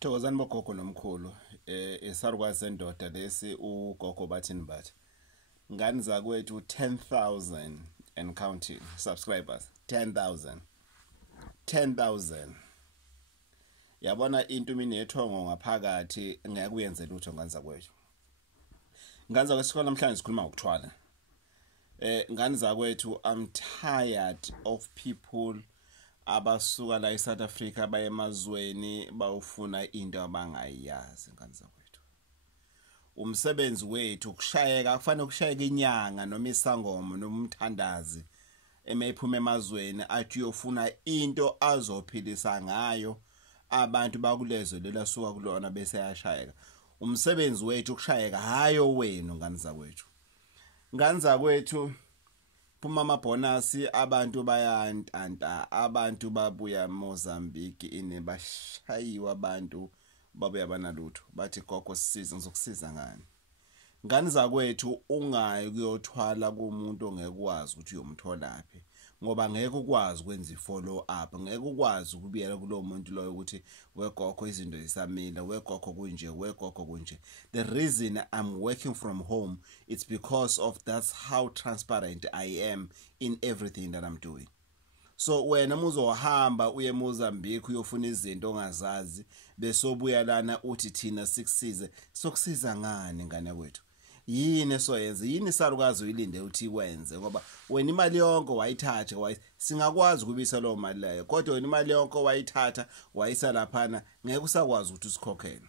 Thokozani bogogo nomkhulu esarukwazi sendoda lesi ugogo bathini bathi ngani zakwethu 10,000 and counting subscribers 10,000 yabona into mina ethongo ngaphakathi ngeke uyenze lutho ngani zakwethu namhlanje sikhuluma ngokuthwala ngani zakwethu I'm tired of people abasuka la eSouth Africa baye emazweni bawufuna into abangayazi ngani zakwethu umsebenzi wethu kushayeka kufanele kushayeka inyanga noma isangoma noma umthandazi emeyiphuma emazweni athi uyofuna into azophilisa ngayo abantu bakulezwe lela suka kulona bese yashayeka umsebenzi wethu kushayeka hayo wenu ngani zakwethu phuma amabonasi abantu bayantanta abantu babuya Mozambique ine bashayiwa abantu babuya banalutho bathi gogo sisize ngizokusiza ngani zakwethu ungayi kuyothwala kumuntu ongekwazi ukuthi uyomtholaphi ngoba ngeke ukwazi ukwenza ifollow up ngeke ukwazi ukubiyela kulowo muntu loyo ukuthi wegogo izinto zisamile wegogo kunje the reason I'm working from home it's because of that's how transparent I am in everything that I'm doing so wena muzohamba uye eMozambique uyofuna izinto ongazazi bese obuya lana uthi thina sikusize sokusiza ngani ngane kwethu yini soyenze yini sarukazi uyilinde uthi wenze ngoba wena imali yonke wayithatha singakwazi kubisa lo mali leyo kodwa wena imali yonke wayithatha wayisa laphana ngeke usakwazi ukuthi usikhokhele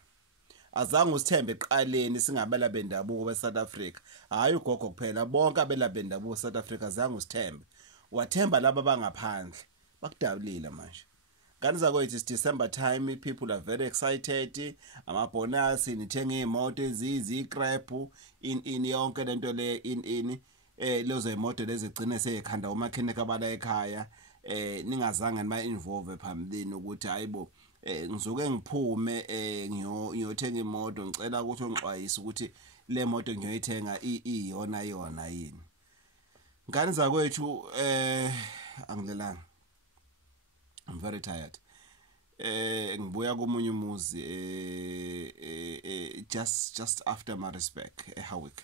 azange usithembe eqaleni singabela bendabuko beSouth Africa hayi ugogo kuphela bonke abela bendabuko eSouth Africa azange usithembe wathemba laba bangaphandle bakudabulile manje ngani zakwethu it's December time people are very excited amabonus nithenga imoto izikrep in yonke lento le in lezo imoto lezi gcine seyikhanda umakhenika abala ekhaya ningazange nima involve phambilini ukuthi hayibo ngizoke ngiphume ngiyothenga imoto ngicela ukuthi ongixwayise ukuthi le moto ngiyoyithenga iyona yini ngani zakwethu angilelanga I'm very tired ngibuya komunye umuzi just after my respect eHawick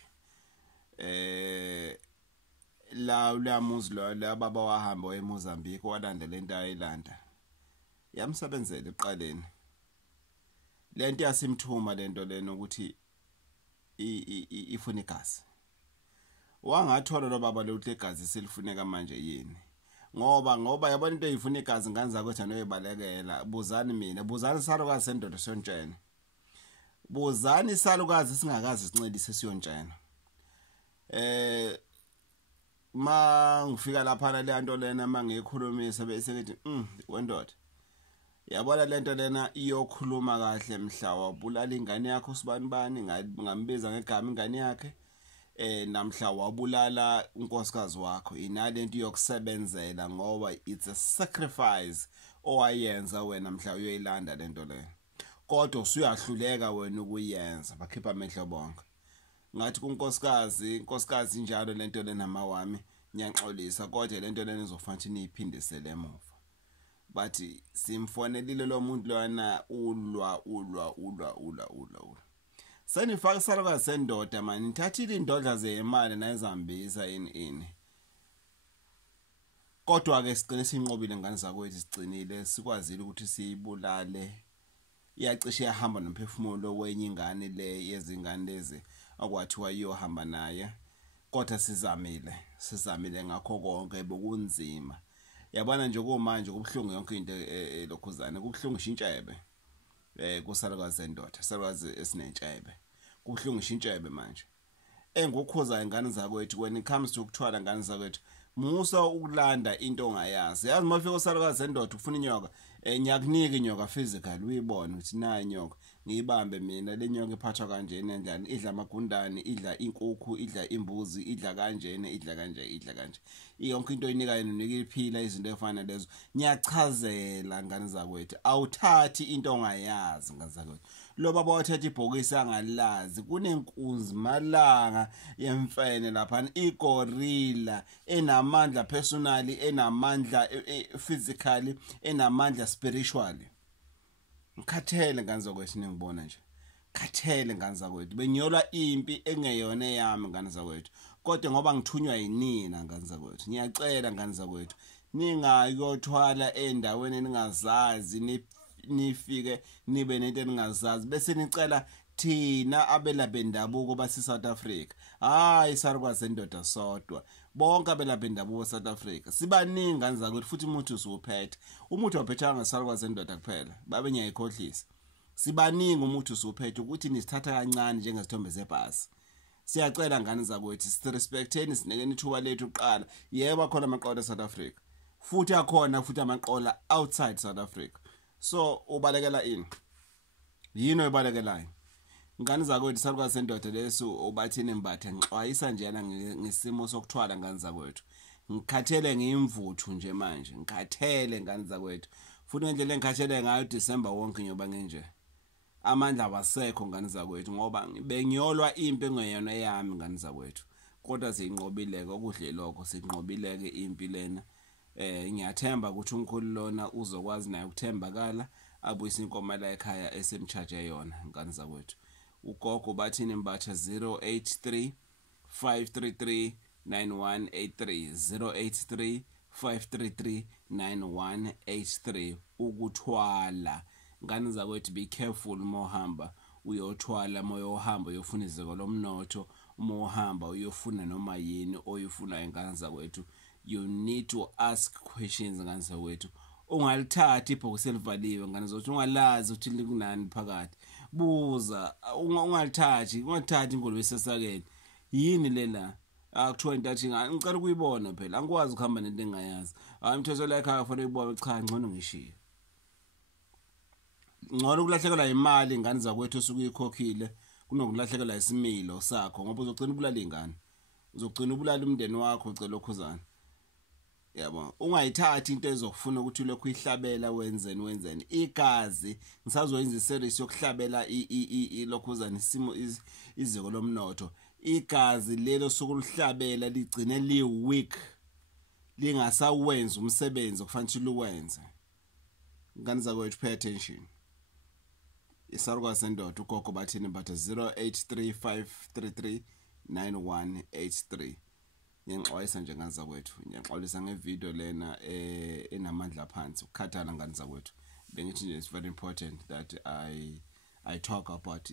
la muzi lo baba wahamba eMozambique walandela into ayilanda yamsebenzela eqaleni lento yasimthuma lento lena ukuthi ifuna igazi wangathola lo baba lo igazi selifuneka manje yini ngoba yabona into eyifuna igazi ngani zakwethu anoyibalekela buzani salukazi sendoda sontshena buzani salukazi singakazi sincelise siyontshena ma ngifika lapha le nto lena mangiyikhulumisa bese ngithi wendoda yabona lento lena iyokhuluma kahle mhla wabulala ingane yakho sibanibani ngambiza ngegama ingane yakhe namhla wabulala unkosikazi wakho inalento yokusebenzela ngoba it's a sacrifice owayenza wena mhla uyoyilanda lento le kodwa usuyahluleka wena ukuyenza bakhipha amehlo bonke ngathi kunkosikazi njalo lento lena mawami ngiyaxolisa kodwa lento lena izofanele niyiphindisele emuva bathi simfonelile lo muntu lona ulwa senifaka salukazi sendoda mani nithathile indodla zemali nayizambisa ini kodwa ke sigcine sinqobile ngani zakwethu sigcinile sikwazile ukuthi siyibulale iyacishe yahamba nomphefumulo wenye ingane le yezingane lezi akwathiwa iyohamba naye kodwa sizamile ngakho konke bokunzima yabona nje komanje kubhlungu yonke into lokhuzana kubhlungu ishintshebe kusalukazi sendoda salukazi esinentshebe kubhlungu ishintshebe manje engukhoza ingane zakwethu when it comes to ukuthwala ngane zakwethu musa ukulanda into ongayazi yazi mafika usalukazi sendoda ufuna inyoka ngiyakunika inyoka physical uyibone ukuthi nayi inyoka ngiyibambe mina le nyoka iphathwa kanjena endlani idla amagundane idla inkukhu idla imbuzi idla kanjena idla kanje yonke into oyinika yena unika iphila izinto efana lezo ngiyachazela ngane zakwethu awuthathi into ongayazi ngane zakwethu lo baba wathatha ibhokisi angalazi kunenkunzi malanga yemfene lapha igorilla enamandla personally enamandla physically enamandla spiritually ngikhathele ngane zakwethu ningibona nje khathele ngane zakwethu bengiyola impi engeyona eyami ngane zakwethu kodwa ngoba ngithunywa yinina ngane zakwethu ngiyacela ngane zakwethu ningayothwala endaweni eningazazi nifike nibe nento eningazazi bese nicela thina abelaphi bendabuko base South Africa hayi sarukwazi endoda sodwa bonke abelaphi bendabuko South Africa sibaningi ngane zakwethu futhi umuntu usuphethe umuntu waphethanga sarukwazi endoda kuphela babe ngiyayikhohlisa sibaningi umuntu usuphethe ukuthi nisithatha kancane njengezithombe zebhasi siyacela ngane zakwethu sirespecteni sinekeni ithuba lethu uqala yebo akhona amaqola eSouth Africa futhi akhona futhi amaqola outside South Africa so ubalekela yini oyibalekelayo ngane zakwethu sarukwazi sendoda leso ubathini imbathe ngixwayisa njena ngesimo sokuthwala ngane zakwethu ngikhathele ngimvuthu nje manje ngikhathele ngane zakwethu futhi ngendlela engikhathele ngayo December wonke nyoba ngenje amandla awasekho ngane zakwethu ngoba bengiyolwa impi engeyona eyami ngane zakwethu kodwa siyinqobileke okuhle lokho sinqobileke impi lena ngiyathemba ukuthi uNkulunkulu lona uzokwazi naye ukuthembakala abuyisa inkomo la ekhaya esemcharge yona ngane zakwethu ugogo bathini imbatha 083 533 9183 083 533 9183 ukuthwala ngane zakwethu be careful mohamba uyothwala moyohamba uyofuna iziko lomnotho mohamba uyofuna noma yini oyifuna ingane zakwethu you need to ask questions ngane zakwethu ungalithatha ibhokisi elivaliwe ngane zakwethu ungalazi ukuthi likunani phakathi buza ungalithathi ingulube sesakeni yini lena akuthiwa intathi ngicela ukuyibona phela angikwazi ukuhamba nento engayazi hayi umthetho la ekhaya kufanele uyibone cha ngcono ngishiye ngcono ukulahlekelwa imali ingane zakwethu osukuyikhokhile kunokulahlekelwa isimilo sakho ngoba uzogcina ubulala ingane uzogcina ubulala umndeni wakho ucela okhuzana yabo ungayithathi into ezokufuna ukuthi lokhu ihlabela wenzeni igazi ngisazoyenza iseries yokuhlabela lokhuzana isimo iziko lomnotho igazi lelo sokulihlabela ligcine li weak lingasawenza umsebenzi okufanele uwenze ngane zakwethu pay attention isarukwazi sendoda ugogo bathini batha 083533 9183 ngixwayisa nje ngane zakwethu ngixolisa ngevideo lena enamandla phansi ukukhathala ngane zakwethu bengithi nje it's very important that I talk about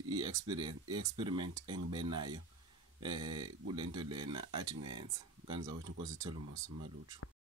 experiment engibe nayo kulento lena athi ngiyenza ngane zakwethu Nkosi ithele umusa malutho.